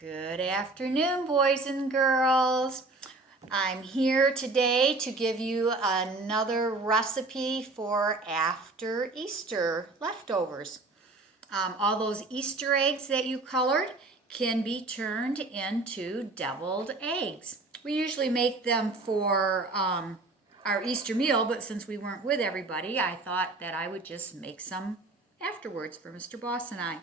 Good afternoon, boys and girls. I'm here today to give you another recipe for after Easter leftovers. All those Easter eggs that you colored can be turned into deviled eggs. We usually make them for our Easter meal, but since we weren't with everybody, I thought that I would just make some afterwards for Mr. Boss and I.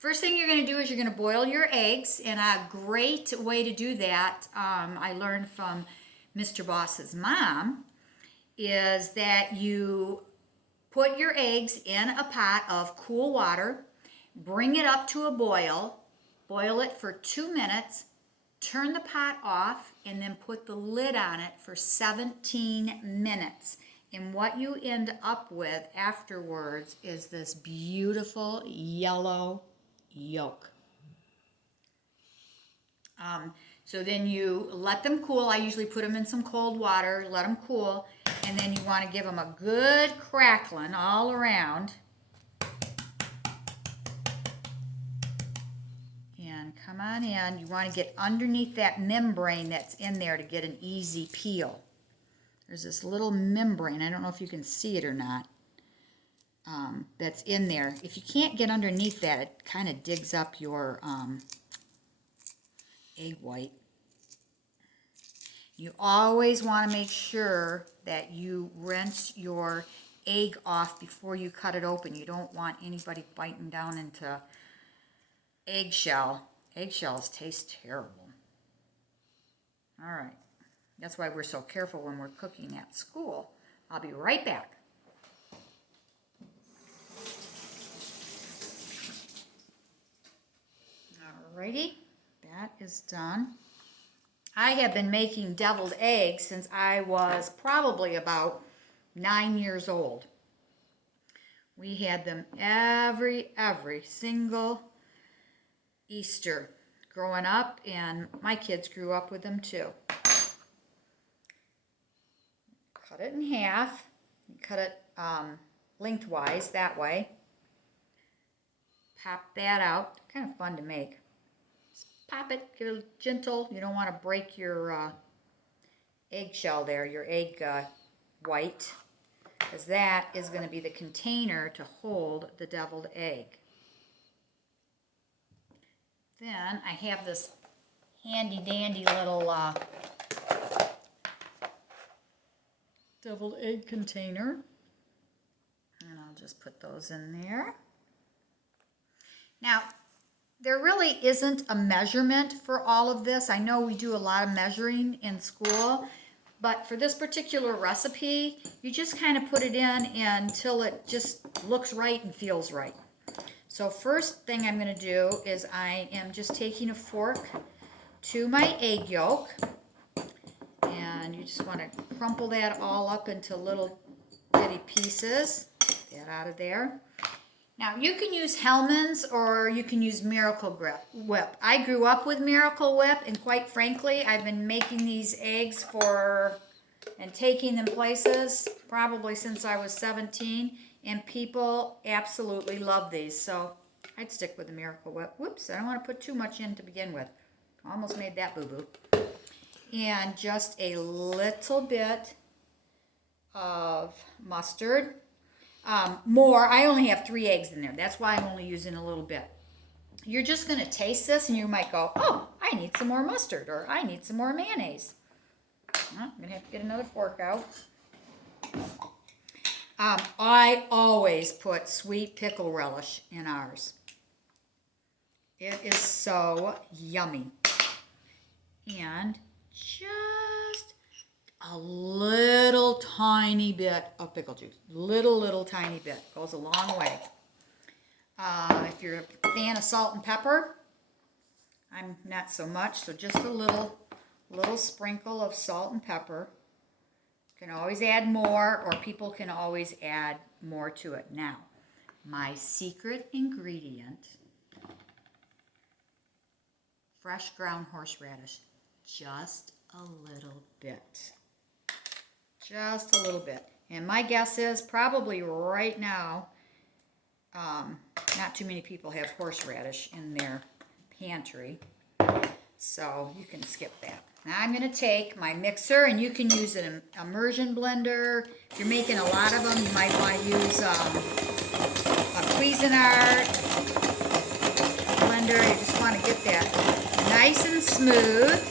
First thing you're going to do is you're going to boil your eggs, and a great way to do that, I learned from Mr. Boss's mom, is that you put your eggs in a pot of cool water, bring it up to a boil it for 2 minutes, turn the pot off, and then put the lid on it for 17 minutes. And what you end up with afterwards is this beautiful yellow yolk. So then you let them cool. I usually put them in some cold water, let them cool, and then you want to give them a good crackling all around. And come on in. You want to get underneath that membrane that's in there to get an easy peel. There's this little membrane. I don't know if you can see it or not. That's in there. If you can't get underneath that, it kind of digs up your egg white. You always want to make sure that you rinse your egg off before you cut it open. You don't want anybody biting down into eggshell. Eggshells taste terrible. All right. That's why we're so careful when we're cooking at school. I'll be right back. Alrighty, that is done. I have been making deviled eggs since I was probably about 9 years old. We had them every single Easter growing up, and my kids grew up with them too. Cut it in half. Cut it lengthwise that way. Pop that out. Kind of fun to make. Pop it, give it gentle. You don't want to break your eggshell there, your egg white, because that is going to be the container to hold the deviled egg. Then I have this handy dandy little deviled egg container, and I'll just put those in there. Now, there really isn't a measurement for all of this. I know we do a lot of measuring in school, but for this particular recipe, you just kind of put it in until it just looks right and feels right. So first thing I'm going to do is I am just taking a fork to my egg yolk, and you just want to crumple that all up into little bitty pieces. Get that out of there. Now, you can use Hellmann's or you can use Miracle Whip. I grew up with Miracle Whip, and quite frankly, I've been making these eggs and taking them places probably since I was 17, and people absolutely love these, so I'd stick with the Miracle Whip. Whoops, I don't want to put too much in to begin with. Almost made that boo-boo. And just a little bit of mustard. I only have 3 eggs in there. That's why I'm only using a little bit. You're just going to taste this and you might go, oh, I need some more mustard, or I need some more mayonnaise. I'm going to have to get another fork out. I always put sweet pickle relish in ours. It is so yummy. And just a little tiny bit of pickle juice. Little tiny bit. Goes a long way. If you're a fan of salt and pepper, I'm not so much, so just a little sprinkle of salt and pepper. You can always add more, or people can always add more to it. Now, my secret ingredient, fresh ground horseradish. Just a little bit. Just a little bit. And my guess is probably right now, not too many people have horseradish in their pantry. So you can skip that. Now I'm going to take my mixer, and you can use an immersion blender. If you're making a lot of them, you might want to use a Cuisinart blender. You just want to get that nice and smooth.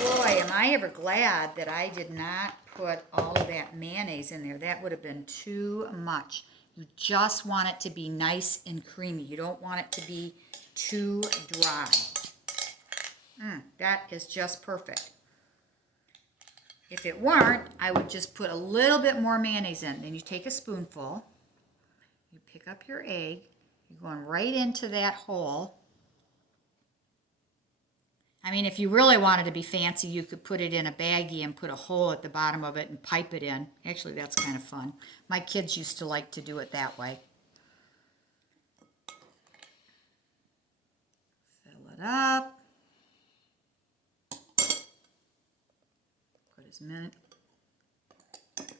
Boy, am I ever glad that I did not put all of that mayonnaise in there. That would have been too much. You just want it to be nice and creamy. You don't want it to be too dry. That is just perfect. If it weren't, I would just put a little bit more mayonnaise in. Then you take a spoonful, you pick up your egg, you're going right into that hole. I mean, if you really wanted to be fancy, you could put it in a baggie and put a hole at the bottom of it and pipe it in. Actually, that's kind of fun. My kids used to like to do it that way. Fill it up. Put as many.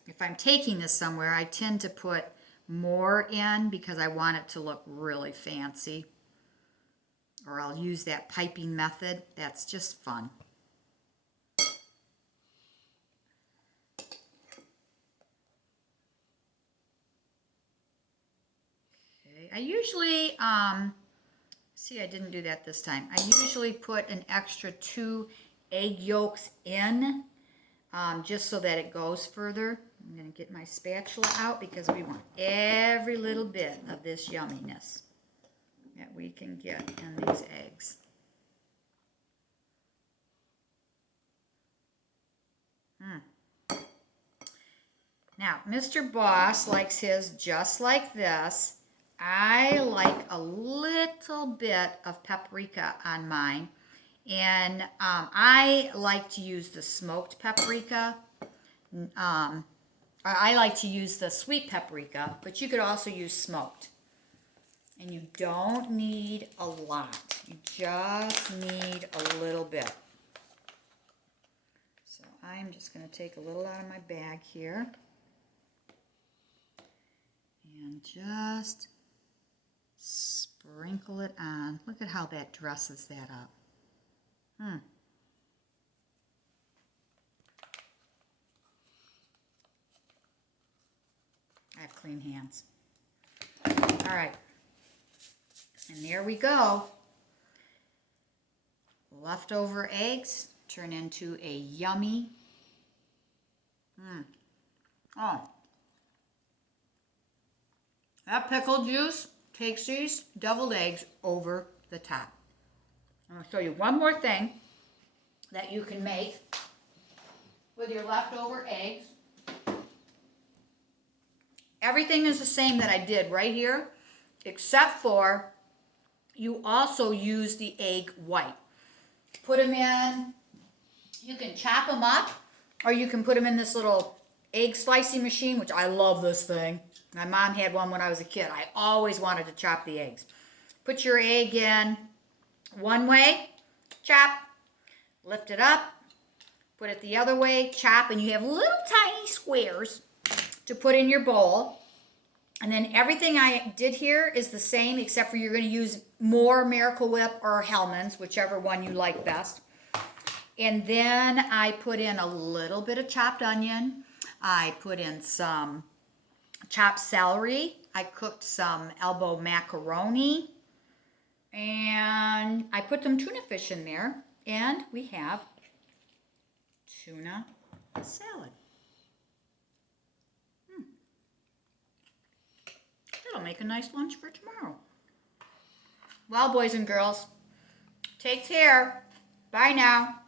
If I'm taking this somewhere, I tend to put more in because I want it to look really fancy. Or I'll use that piping method. That's just fun. Okay, I usually, see, I didn't do that this time. I usually put an extra 2 egg yolks in, just so that it goes further. I'm going to get my spatula out because we want every little bit of this yumminess that we can get in these eggs. Now, Mr. Boss likes his just like this. I like a little bit of paprika on mine. And I like to use the smoked paprika. I like to use the sweet paprika, but you could also use smoked. And you don't need a lot. You just need a little bit. So I'm just going to take a little out of my bag here. And just sprinkle it on. Look at how that dresses that up. I have clean hands. All right. And there we go. Leftover eggs turn into a yummy. Oh. That pickle juice takes these deviled eggs over the top. I'm going to show you one more thing that you can make with your leftover eggs. Everything is the same that I did right here, except for you also use the egg white. Put them in, you can chop them up, or you can put them in this little egg slicing machine, which I love this thing. My mom had one when I was a kid. I always wanted to chop the eggs. Put your egg in one way, chop, lift it up, put it the other way, chop, and you have little tiny squares to put in your bowl. And then everything I did here is the same, except for you're going to use more Miracle Whip or Hellmann's, whichever one you like best. And then I put in a little bit of chopped onion. I put in some chopped celery. I cooked some elbow macaroni. And I put some tuna fish in there. And we have tuna salad. That'll make a nice lunch for tomorrow. Well, boys and girls, take care. Bye now.